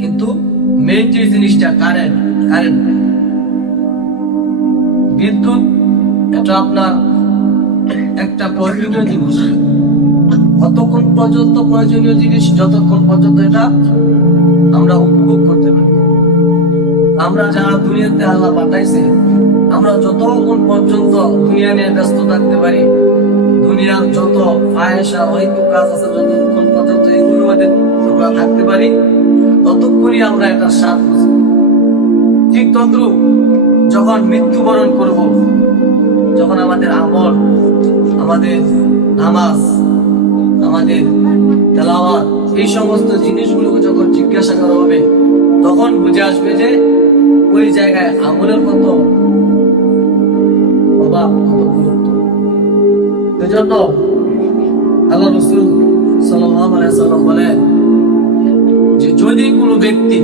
কিন্তু মেইন যে জিনিসটা কারেন্ট কারেন্ট বিদ্যুৎ, এটা আপনার একটা প্রয়োজনীয় জিনিস। কতক্ষণ পর্যন্ত প্রয়োজনীয় জিনিস, যতক্ষণ পর্যন্ত এটা আমরা উপভোগ করতে পারি। আমরা যারা দুনিয়াতে আল্লাহ পাঠাইছে, আমরা যতক্ষণ পর্যন্ত দুনিয়া নিয়ে ব্যস্ত থাকতে পারি, দুনিয়ার যত ফায়সা হয়তো কাজ আছে, যতক্ষণ পর্যন্ত এগুলোর মধ্যে থাকতে পারি ততক্ষণই আমরা এটা স্বাদ বুঝি? ঠিক তদ্রুপ যখন মৃত্যুবরণ করব, যখন আমাদের আমল, আমাদের নামাজ, আমাদের তেলাওয়াত, এই সমস্ত জিনিসগুলোকে যখন জিজ্ঞাসা করা হবে, তখন বুঝে আসবে যে ওই জায়গায় আমলের কত অভাব কত গুরুত্ব। এজন্য আল্লাহ রসুল সাল্লাম বলেন যে যদি কোনো ব্যক্তি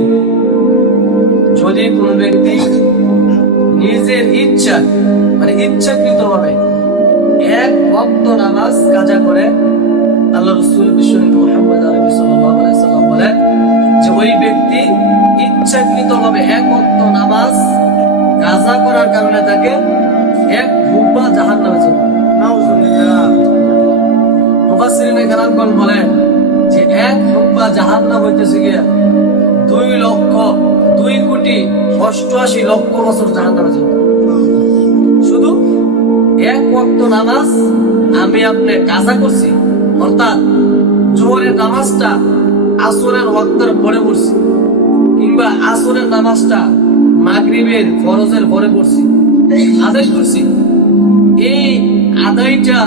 যদি কোনো ব্যক্তি নিজের ইচ্ছা মানে ইচ্ছাকৃত ভাবে এক ভক্ত নামাজ কাজা করে আল্লাহ রসুল মোহাম্মদ আরবি সাল্লাম বলেন যে ওই ব্যক্তি ইচ্ছাকৃত ভাবে এক ভক্ত নামাজ কাজা করার কারণে তাকে এক ভুব্বা জাহান নামে চলবে বলেন যে এক হুব্বা জাহান্নাম হইতেছে গিয়া দুই লক্ষ, দুই কোটি অষ্টআশি লক্ষ বছর জাহান্নামে যাবে শুধু এক ওয়াক্ত নামাজ আমি আপনি কাজা করছি, অর্থাৎ জোহরের নামাজটা আসরের ওয়াক্তের পরে পড়ছি, কিংবা আসরের নামাজটা মাগরিবের ফরজের পরে পড়ছি আদেশ করছি। এই আদায়টা,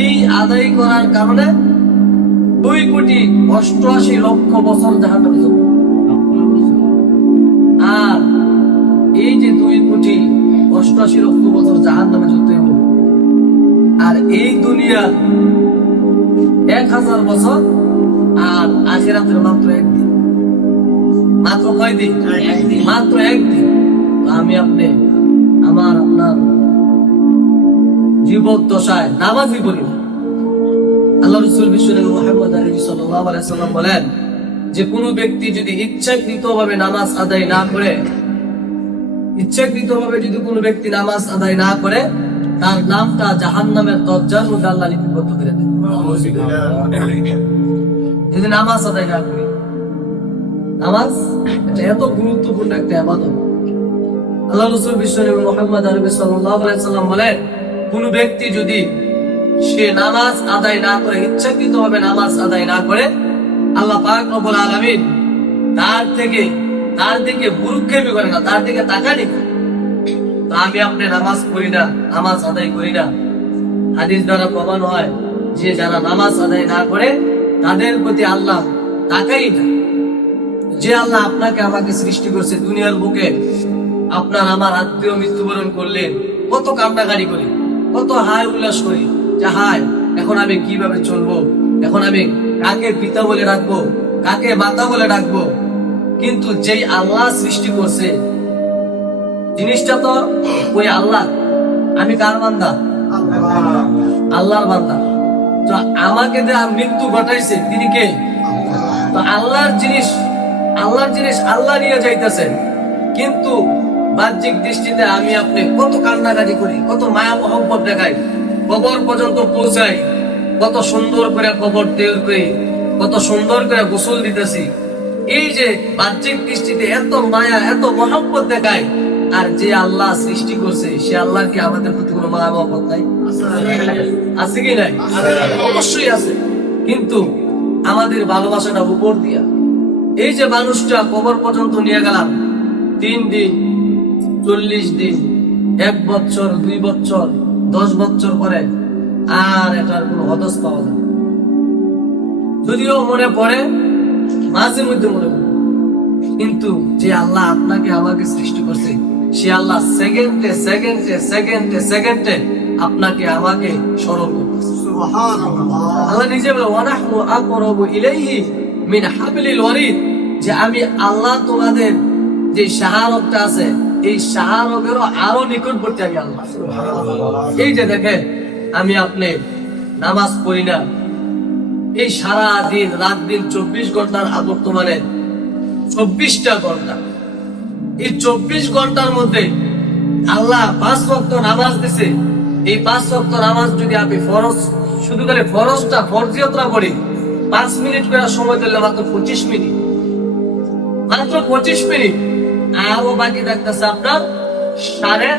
এই আদায় করার কারণে দুই কোটি অষ্টআশি লক্ষ বছর জাহান নামে যাব। আর এই যে দুই কোটি অষ্টআশি লক্ষ বছর জাহান নামে যেতে হবে আর এই দুনিয়া এক হাজার বছর আর আখেরাতের মাত্র একদিন মাত্র কয় দিন মাত্র একদিন তো আমি আপনি আমার আপনার জীবদ্দশায় দশায় নামাজি না। আল্লাহ রসুল বিশ্বনবী মুহাম্মদ আলী সাল্লাল্লাহু আলাইহি সাল্লাম বলেন, যে কোনো ব্যক্তি যদি ইচ্ছাকৃত ভাবে নামাজ আদায় না করে ইচ্ছাকৃত ভাবে যদি কোনো ব্যক্তি নামাজ আদায় না করে, তার নামটা জাহান্নামের দরজার মধ্যে আল্লাহ লিপিবদ্ধ করে দেন। যদি নামাজ আদায় না নামাজ এটা এত গুরুত্বপূর্ণ একটা আল্লাহ রসুল মোহাম্মদ আরবি সাল্লাল্লাহু আলাইহি সাল্লাম বলেন, কোন ব্যক্তি যদি সে নামাজ আদায় না করে, ইচ্ছাকৃত ভাবে নামাজ আদায় না করে আল্লাহ পাক রব্বুল আলামিন তার থেকে, তার দিকে বুরুক্ষেপই করে না, তার দিকে তাকানি তো আমি আপনি নামাজ পড়ি না, নামাজ আদায় করি না। হাদিস দ্বারা প্রমাণ হয় যে যারা নামাজ আদায় না করে, তাদের প্রতি আল্লাহ তাকাই না। যে আল্লাহ আপনাকে আমাকে সৃষ্টি করছে দুনিয়ার বুকে, আপনার আমার আত্মীয় মৃত্যুবরণ করলেন কত কান্নাকারি করি, কত হায় উল্লাস করি। যে হায় এখন আমি কীভাবে চলবো? এখন আমি কাকে পিতা বলে ডাকবো? কাকে মাতা বলে ডাকবো? কিন্তু যেই আল্লাহ সৃষ্টি করছে, জিনিসটা তো ওই আল্লাহ। আমি কার বান্দা? আল্লাহর বান্দা। তো আমাকে যে মৃত্যু ঘটাইছে, তিনি কে? তো আল্লাহর জিনিস আল্লাহর জিনিস আল্লাহ নিয়ে যাইতেছেন কিন্তু বাহ্যিক দৃষ্টিতে আমি আপনি কত কান্নাকাটি করি, কত মায়া মহব্বত দেখাই। কবর পর্যন্ত পৌঁছাই। কত সুন্দর করে কবর তৈরি করি কত সুন্দর করে গোসল দিতেছি। এই যে বাহ্যিক দৃষ্টিতে এত মায়া, এত মহব্বত দেখায়, আর যে আল্লাহ সৃষ্টি করছে, সে আল্লাহর কি আমাদের প্রতি কোনো মায়া মহব্বত নাই? আছে কি নাই? অবশ্যই আছে। কিন্তু আমাদের ভালোবাসাটা উপর দিয়া। এই যে মানুষটা কবর পর্যন্ত নিয়ে গেলাম, তিন দিন, চল্লিশ দিন, এক বছর, দুই বছর দশ বছর পরে আর এটার কোনো হদস পাওয়া যায় যদিও মনে পড়ে মাঝে মধ্যে মনে পড়ে। কিন্তু যে আল্লাহ আপনাকে আমাকে সৃষ্টি করছে সে আল্লাহ সেকেন্ডে সেকেন্ডে সেকেন্ডে সেকেন্ডে আপনাকে আমাকে স্মরণ করতেছে। আল্লাহ নিজে বলে ওয়ানাহনু আকরাবু ইলাইহি মিন হাবলিল ওয়ারিদ যে আমি আল্লাহ তোমাদের যে শাহারতটা আছে এই শাহারতেরও আরও নিকটবর্তী আমি আল্লাহ। এই যে দেখেন আমি আপনি নামাজ পড়ি না। এই সারা দিন রাত দিন চব্বিশ ঘণ্টার বর্তমানে চব্বিশটা ঘণ্টা। এই চব্বিশ ঘণ্টার মধ্যে আল্লাহ পাঁচ ওয়াক্ত নামাজ দিছে। এই পাঁচ ওয়াক্ত নামাজ যদি আপনি ফরজ শুধু করে ফরজটা ফরজিয়তরা করি পাঁচ মিনিট করে সময় দিলে মাত্র পঁচিশ মিনিট। মাত্র পঁচিশ মিনিট। আরও বাকি থাকতেছে আপনার সাড়ে